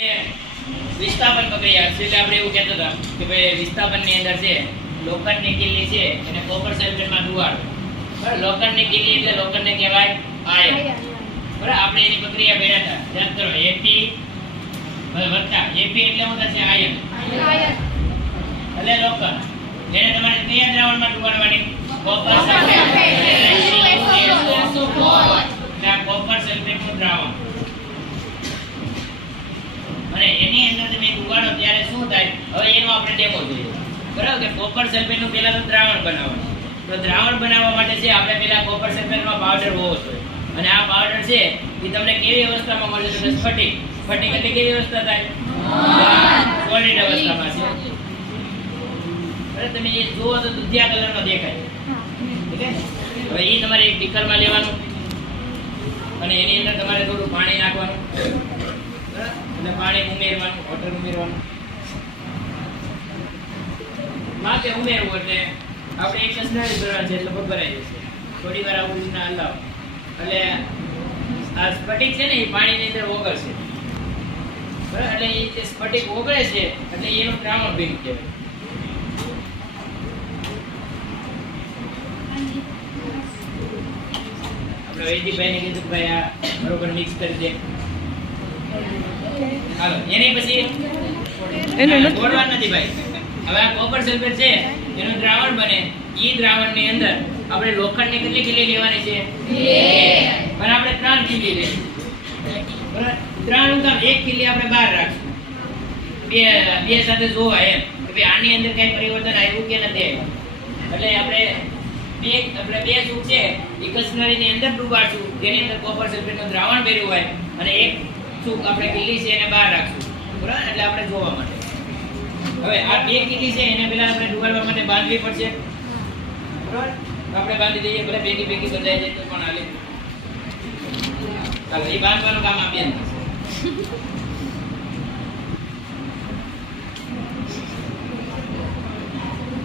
વિસ્થાપન પ્રક્રિયા છે એટલે આપણે એવું કહેતા હતા કે ભાઈ વિસ્થાપનની અંદર છે લોખંડની કિલ્લી છે એને કોપર સલ્ફેટમાં ડુબાડો. બરાબર, લોખંડની કિલ્લી એટલે લોખંડને કહેવાય આયન. બરાબર, આપણે એની પ્રક્રિયા કર્યા હતા. યાદ કરો, Fe વત્તા Fe એટલે શું થશે? આયન. એટલે લોખંડ જેને તમારે કયા દ્રાવણમાં ડુબાડવાની? Copper sulphate. એટલે કોપર સલ્ફેટનું દ્રાવણ. અને એની અંદર તમે ડુબાડો ત્યારે શું થાય? હવે એનો આપણે ડેમો જોઈએ. બરાબર, કે કોપર સલ્ફેટનું પહેલા તો દ્રાવણ બનાવવાનું. તો દ્રાવણ બનાવવા માટે છે આપણે પહેલા કોપર સલ્ફેટનો પાવડર હોવો જોઈએ. અને આ પાવડર છે એ તમને કેવી અવસ્થામાં મળે છે? સ્ફટિક. સ્ફટિક એટલે કેવી અવસ્થા થાય? સોલિડ અવસ્થામાં છે. બરાબર, તમે એ જુઓ તો દૂધિયા કલરનો દેખાય. ઠીક છે. હવે એ તમારે એક બીકરમાં લેવાનું અને એની અંદર તમારે થોડું પાણી નાખવાનું. એટલે પાણી ઉમેરવાનું, વોટર ઉમેરવાનું. માથે ઉમેરવું એટલે આપણે એક સ્નાયુ ભરવાનું છે એટલે ભરાઈ જશે. થોડી વાર આવું રીતના હલાવો એટલે આ સ્ફટિક છે ને એ પાણીની અંદર ઓગળશે. બરાબર, એટલે એ જે સ્ફટિક ઓગળે છે એટલે એનું દ્રાવણ ભેગું કહેવાય. આપણે વૈદિકભાઈને કીધું કે ભાઈ આ બરોબર મિક્સ કરી દે. હાલો, એની પછી ગોળવા નથી ભાઈ. હવે આ કોપર સલ્ફેટ છે એનું દ્રાવણ બને. ઈ દ્રાવણની અંદર આપણે લોખંડની કેટલી કિલ્લી લેવાની છે? 2. પણ આપણે 3 કિલ્લી લેશું. બરાબર, 3 નું કામ 1 કિલ્લી આપણે બહાર રાખશું. બે સાથે જોવા એમ કે આની અંદર કઈ પરિવર્તન આવ્યું કે નથી આવ્યું. એટલે આપણે બે સૂક છે એ કસનળીની અંદર ડૂબાડશું જેની અંદર કોપર સલ્ફેટનું દ્રાવણ ભર્યું હોય અને એક સૂક આપણે કિલ્લી છે એને બહાર રાખશું. બરાબર, એટલે આપણે જોવા માટે. હવે આ 2 કિલ્લી છે એને પહેલા આપણે ડુબાડવા માટે બાંધવી પડશે. બરાબર, આપણે બાંધી દઈએ. ભલે ભેગી બંધાઈ જાય તો પણ હાલે. ચાલો, એ બાંધવાનું કામ આપીએ ને.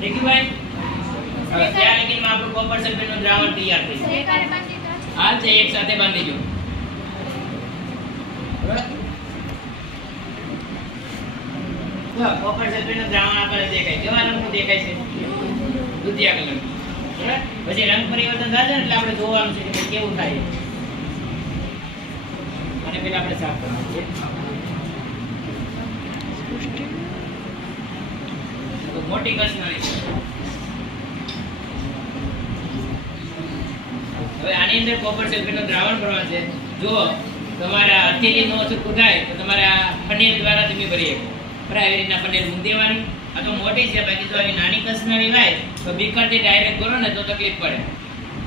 દેખીભાઈ, હવે ત્યાં લગીમાં આપણું કોપર સલ્ફેટનું દ્રાવણ તૈયાર થઈ જાય. હાલ છે એક સાથે બાંધી દો. કોપર સલ્ફેટનું દ્રાવણ આપણને દેખાય. કેવા રંગનું દેખાય છે? દૂધિયા કલર. બરાબર, પછી રંગ પરિવર્તન થાય છે એટલે આપણે જોવાનું છે કે કેવું થાય. અને પેલા આપણે સાફ કરવાનું છે. તો મોટી કસનળી. હવે આની અંદર કોપર સલ્ફેટનું દ્રાવણ ભરવાનું છે. જો તમારા હથેળીનો ઓછું થાય તો તમારે આ પનીર દ્વારા તમે ભરી શકો. બરાબર, એવી રીતના પનીર મૂકી દેવાની. આ તો મોટી છે, બાકી જો આવી નાની કસનળી હોય તો બીકરથી ડાયરેક્ટ ભરો ને તો તકલીફ પડે,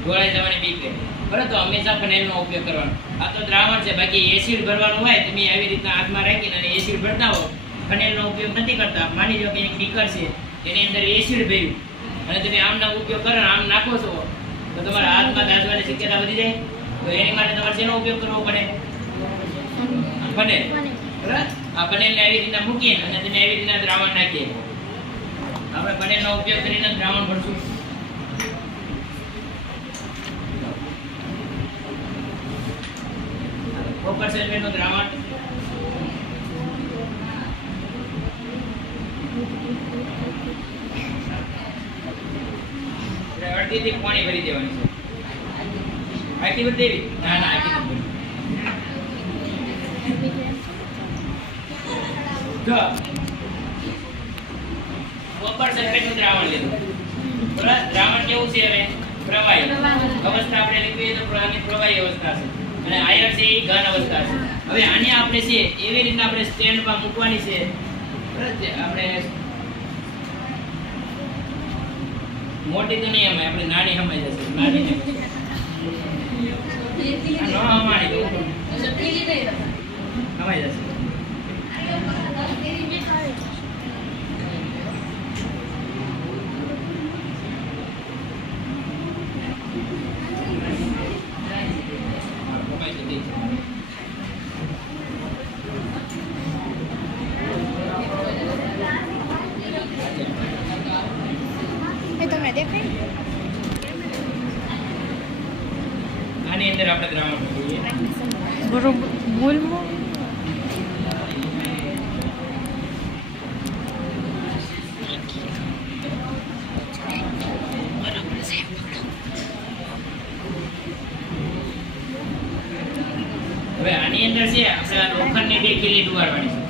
ઢોળાઈ જવાની બીક રહે. બરાબર, તો હંમેશા પનીરનો ઉપયોગ કરવાનો. આ તો દ્રાવણ છે, બાકી એસિડ ભરવાનું હોય તમે આવી રીતના હાથમાં રાખીને અને એસિડ ભરતા હો. પનીરનો ઉપયોગ નથી કરતા. માની લો કે એક બીકર છે એની અંદર એસિડ ભર્યું અને તમે આમનો ઉપયોગ કરો આમ નાખો છો તો તમારા હાથમાં દાઝવાની શક્યતા વધી જાય. તો એની માટે તમારે શેનો ઉપયોગ કરવો પડે? પનીર. બરાબર, આ પનીરને આવી રીતના મૂકીને અને તમે આવી રીતના દ્રાવણ નાખીએ. આપણે પનીરનો ઉપયોગ કરીને દ્રાવણ ભરશું. કોપર સલ્ફેટનું દ્રાવણ અડધીથી પાણી ભરી દેવાની છે. આખી ભરી દેવી? ના ના, આખી ભરી. કોપર સલ્ફેટનું દ્રાવણ લીધું. બરાબર, દ્રાવણ કેવું છે? હવે પ્રવાહી અવસ્થા આપણે લીધી તો પ્રવાહી અવસ્થા છે અને આયન છે એ ઘન અવસ્થા છે. હવે આને આપણે છે એવી રીતના આપણે સ્ટેન્ડમાં મૂકવાની છે. બરાબર, આપણે મોટી તો નહીં હમાય, આપણે નાની હમાઈ જશે. નાની ને હમાણી હમાઈ જશે. આની અંદર આપણે દ્રાવણ બરોબર બોલવું અંદર છે આપણે આ લોખંડની બે ખીલી ડુબાડવાની છે.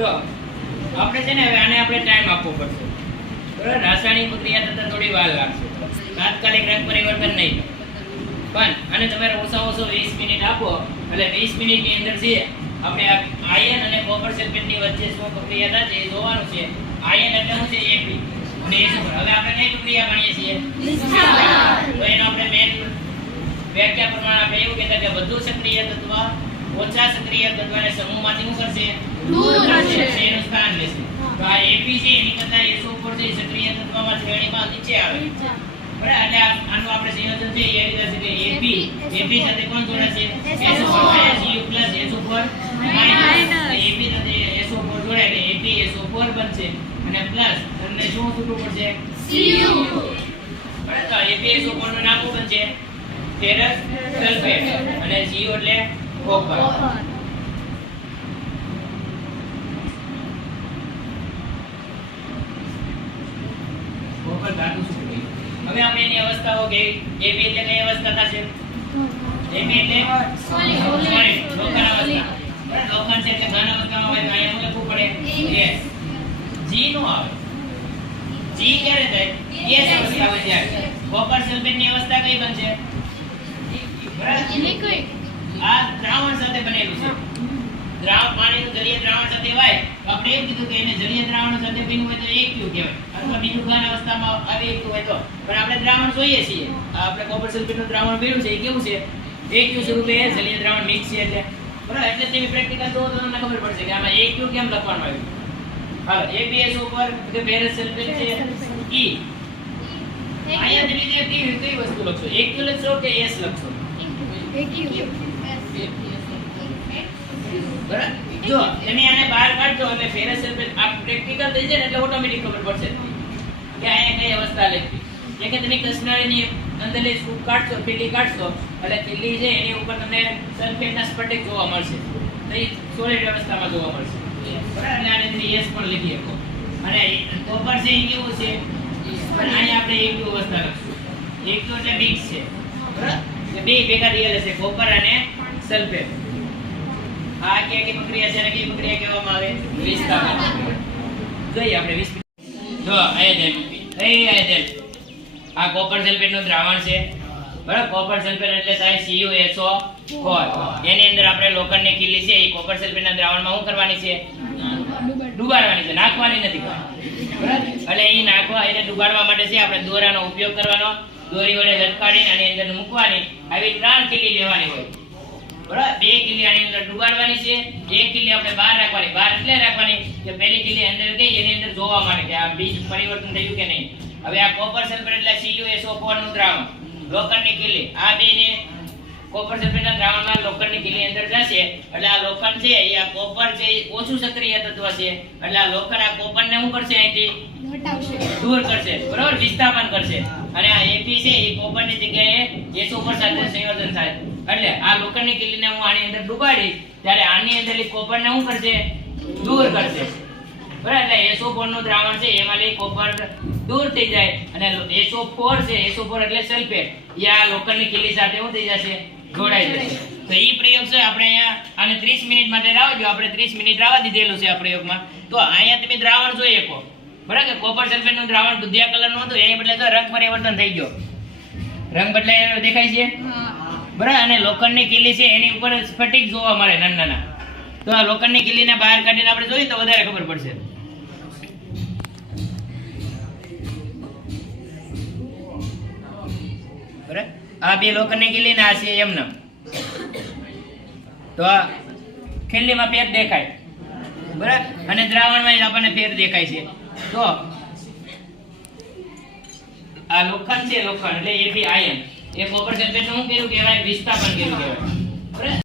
જો આપણે છે ને હવે આને આપણે ટાઈમ આપવો પડશે, બરાબર. રાસાયણિક પ્રક્રિયા થતા થોડી વાર લાગશે, તાત્કાલિક રંગ પરિવર્તન નહીં, પણ આને તમારે ઓછા ઓછો 20 મિનિટ આપો એટલે 20 મિનિટની અંદર છે આપણે આયન અને કોપર સલ્ફેટની વચ્ચે શું પ્રક્રિયા થાય છે એ જોવાનું છે. આયન એટલે શું છે? Ap અને SO4. હવે આપણે કઈ પ્રક્રિયા ભણીએ છીએ? તો એનો આપણે મેઈન વ્યાખ્યા પ્રમાણે આપણે એવું કહેતા કે વધુ સક્રિય તત્વ ઓછા સક્રિય તત્વને સમૂહમાંથી શું કરશે? દૂર કરશે, એનું સ્થાન લેશે. તો આ Ap છે એની કરતા SO4 છે સક્રિય તત્વમાં શ્રેણીમાં નીચે આવે, બરાબર. એટલે આનું આપણે સંયોજન છે એ રીતે છે કે Ap સાથે કોણ જોડાશે? SO4 SO4 Ap સાથે SO4 જોડાય એટલે ApSO4 બનશે અને પ્લસ તમને શું છૂટું પડશે? Cu. બરાબર. તો ApSO4 નું નામ શું બનશે? ફેરસ સલ્ફેટ અને Cu એટલે કોપર. કોપર ધાતુ શું? હવે આપણે એની અવસ્થાઓ કે Ap એટલે કઈ અવસ્થા થશે? Ap એટલે સોલિડ લોખંડ અવસ્થા. લોખંડ છે એટલે ઘન અવસ્થામાં હોય તો અહીંયા લખવું પડે ગેસ. G નો આવે. G ક્યારે થાય? ગેસ અવસ્થામાં જાય. કોપર સલ્ફેટની અવસ્થા કઈ બનશે? બરાબર. લિક્વિડ. આ દ્રાવણ સાથે બનેલું છે. દ્રાવણ પાણીનું જલીય દ્રાવણ સાથે વાય તો આપણે એમ કીધું કે એને જલીય દ્રાવણ સાથે ભીનું હોય તો AQ કહેવાય, અથવા બીજું ઘન અવસ્થામાં આવી એકતું હોય તો. પણ આપણે દ્રાવણ જોઈએ છીએ, આપણે કોપર સલ્ફેટનું દ્રાવણ ભીનું છે એ કેવું છે? AQ સ્વરૂપે જલીય દ્રાવણ મિક્સ છે એટલે, બરાબર. એટલે તમે પ્રેક્ટિકલ તો તમને ખબર પડશે કે આમાં AQ કેમ લખવાનું આવ્યું. હાલો, ApSO4 કે ફેરસ સલ્ફેટ છે E. અહીંયા તમે જે કઈ વસ્તુ લખશો? AQ લખશો કે S લખશો? AQ. બરાબર. જો તમે આને બહાર કાઢજો એટલે ફેરસ સલ્ફેટ આ પ્રેક્ટિકલ થઈ જાય ને એટલે ઓટોમેટિક ખબર પડશે કે અહીંયા કઈ અવસ્થા લખી છે. કે તમે કસનાળીની અંદરની સ્કૂપ કાઢશો, ખીલી કાઢશો એટલે ખીલી છે એની ઉપર તમને સલ્ફેટના સ્ફટિક જોવા મળશે, તો એ સોલિડ અવસ્થામાં જોવા મળશે, બરાબર. એટલે આને તમે S પણ લખી શકો. અને કોપર છે એ કેવું છે? પણ અહીંયા આપણે AQ અવસ્થા લખશું. AQ એટલે મિક્સ છે, બરાબર. બે ભેગા થયેલા છે કોપર અને સલ્ફેટ. આ કઈ પ્રક્રિયા છે અને કઈ પ્રક્રિયા કહેવામાં આવે? વિસ્થાપન. જોઈએ આપણે 20 જો આયન આ કોપર સલ્ફેટનું દ્રાવણ છે, બરાબર. કોપર સલ્ફેટ એટલે થાય CuSO4. એની અંદર આપણે લોખંડની ખીલી છે એ કોપર સલ્ફેટના દ્રાવણમાં શું કરવાની છે? ડુબાડવાની છે, નાખવાની નથી, બરાબર. એટલે એ નાખવા એને ડુબાડવા માટે છે આપણે દોરાનો ઉપયોગ કરવાનો. દોરી વડે લટકાડીને આની અંદર મૂકવાની. આવી 3 ખીલી લેવાની હોય, બરાબર. 2 ખીલી આની અંદર ડુબાડવાની છે, 1 ખીલી આપણે બહાર રાખવાની. બહાર એટલે રાખવાની કે પહેલી ખીલી અંદર ગઈ એની અંદર જોવા માટે કે આ બીજ પરિવર્તન થયું કે નહીં. હવે આ કોપર સલ્ફેટ એટલે CuSO4 નું દ્રાવણ, લોખંડની ખીલી, આ બેને કોપર સલ્ફેટના દ્રાવણમાં લોખંડની ખીલી અંદર જશે એટલે આ લોખંડ છે એ આ કોપર છે એ ઓછું સક્રિય તત્વ છે એટલે આ લોખંડ આ કોપરને શું કરશે? અહીંથી દૂર કરશે, બરાબર. વિસ્થાપન કરશે. અને આ Ap છે એ કોપરની જગ્યાએ SO4 સાથે સંયોજન થાય એટલે આ લોખંડની ખીલીને હું આની અંદર ડુબાડીશ ત્યારે આની અંદરથી કોપરને શું કરશે? દૂર કરશે, બરાબર. એટલે SO4 નું દ્રાવણ છે એમાંથી કોપર દૂર થઈ જાય અને SO4 છે, SO4 એટલે સલ્ફેટ, એ આ લોખંડની ખીલી સાથે શું થઈ જશે? જોડાઈ જશે. તો એ પ્રયોગ છે આપણે અહીંયા આને 30 મિનિટ માટે રાવજો. આપણે 30 મિનિટ રાવા દીધેલું છે આ પ્રયોગમાં. તો અહીંયા તમે દ્રાવણ જોઈ શકો, બરાબર. કે કોપર સલ્ફેટનું દ્રાવણ દુધિયા કલરનું હતું એની બદલે તો રંગ પરિવર્તન થઈ ગયો, રંગ બદલાય દેખાય છે, બરાબર. અને લોખંડની ખીલી છે એની ઉપર સ્ફટિક જોવા મળે નાના. તો આ લોખંડની ખીલીને બહાર કાઢીને આપણે જોઈએ તો વધારે ખબર પડશે, બરાબર. આ બે લોખંડની કિલ્લી ને આ છે એમને. તો આ ખીલ્લીમાં ફેર દેખાય બરાબર, અને દ્રાવણમાં આપણને ફેર દેખાય છે. તો આ લોખંડ છે, લોખંડ એટલે એ બી આયન, એ કોપર સલ્ફેટ નું શું કર્યું કહેવાય? વિસ્થાપન કર્યું કહેવાય.